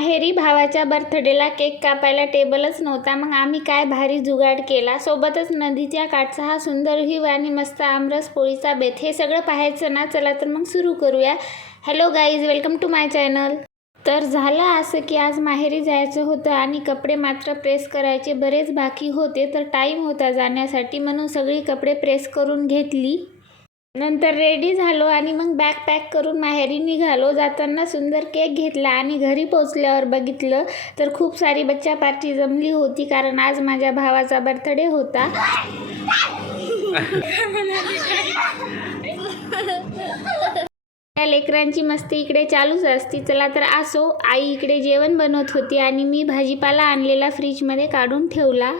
माहेरी भावाच्या बर्थडेला केक कापायला टेबलच नव्हता. मग आम्ही काय भारी जुगाड केला. सोबतच नदीच्या काठचा हा सुंदर व्ह्यू आणि मस्त आमरस पोळीचा बेत, हे सगळं पाहायचं ना. चला तर मग सुरू करूया. Hello guys, welcome to my channel. तर झालं असं की आज माहेरी जायचं होतं आणि कपडे मात्र प्रेस करायचे बरेच बाकी होते. तर टाईम होता जाण्यासाठी, म्हणून सगळी कपडे प्रेस करून घेतली. नंतर रेडी झालो आणि मग बॅग पॅक करून माहेरी निघालो. जाताना सुंदर केक घेतला आणि घरी पोचल्यावर बघितलं तर खूप सारी बच्चा पार्टी जमली होती, कारण आज माझ्या भावाचा बर्थडे होता. या लेकरांची मस्ती इकडे चालूच असती. चला तर असो, आई इकडे जेवण बनवत होती आणि मी भाजीपाला आणलेला फ्रीजमध्ये काढून ठेवला.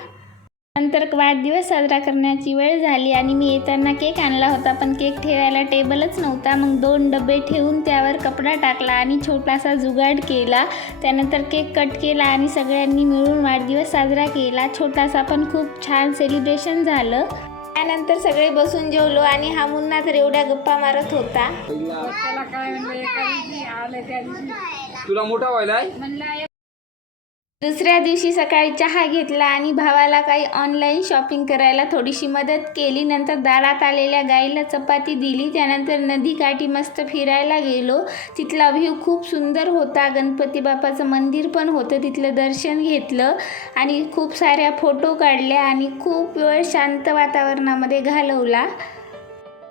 नंतर वाढदिवस साजरा करण्याची वेळ झाली आणि मी येताना केक आणला होता, पण केक ठेवायला टेबलच नव्हता. मग 2 डबे ठेवून त्यावर कपडा टाकला आणि छोटासा जुगाड केला. त्यानंतर केक कट केला आणि सगळ्यांनी मिळून वाढदिवस साजरा केला. छोटासा पण खूप छान सेलिब्रेशन झालं. त्यानंतर सगळे बसून जेवलो आणि हा मुन्ना तर एवढ्या गप्पा मारत होता. तुला मोठा व्हायला. दुसऱ्या दिवशी सकाळी चहा घेतला आणि भावाला काही ऑनलाईन शॉपिंग करायला थोडीशी मदत केली. नंतर दारात आलेल्या गाईला चपाती दिली. त्यानंतर नदीकाठी मस्त फिरायला गेलो. तिथला व्ह्यू खूप सुंदर होता. गणपती बाप्पाचं मंदिर पण होतं, तिथलं दर्शन घेतलं आणि खूप साऱ्या फोटो काढल्या आणि खूप वेळ शांत वातावरणामध्ये घालवला.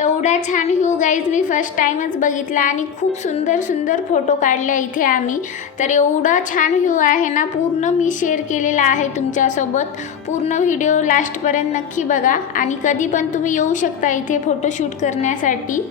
एवढा छान व्ह्यू गाईज मी फर्स्ट टाईमच बघितला आणि खूप सुंदर सुंदर फोटो काढले इथे आम्ही. तर एवढा छान व्ह्यू आहे ना, पूर्ण मी शेअर केलेला आहे तुमच्यासोबत. पूर्ण व्हिडिओ लास्टपर्यंत नक्की बघा आणि कधी पण तुम्ही येऊ शकता इथे फोटोशूट करण्यासाठी.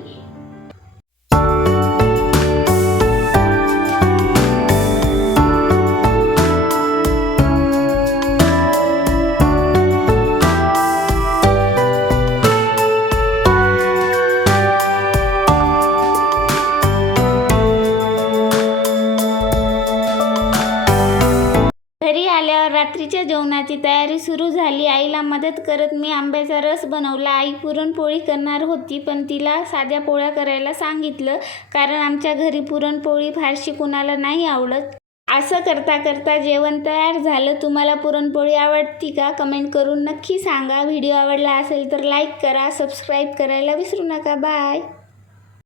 घरी आल्यावर रात्रीच्या जेवणाची तयारी सुरू झाली. आईला मदत करत मी आंब्याचा रस बनवला. आई पुरणपोळी करणार होती, पण तिला साध्या पोळ्या करायला सांगितलं, कारण आमच्या घरी पुरणपोळी फारशी कुणाला नाही आवडत. असं करता करता जेवण तयार झालं. तुम्हाला पुरणपोळी आवडती का? कमेंट करून नक्की सांगा. व्हिडिओ आवडला असेल तर लाईक करा, सबस्क्राईब करायला विसरू नका. बाय.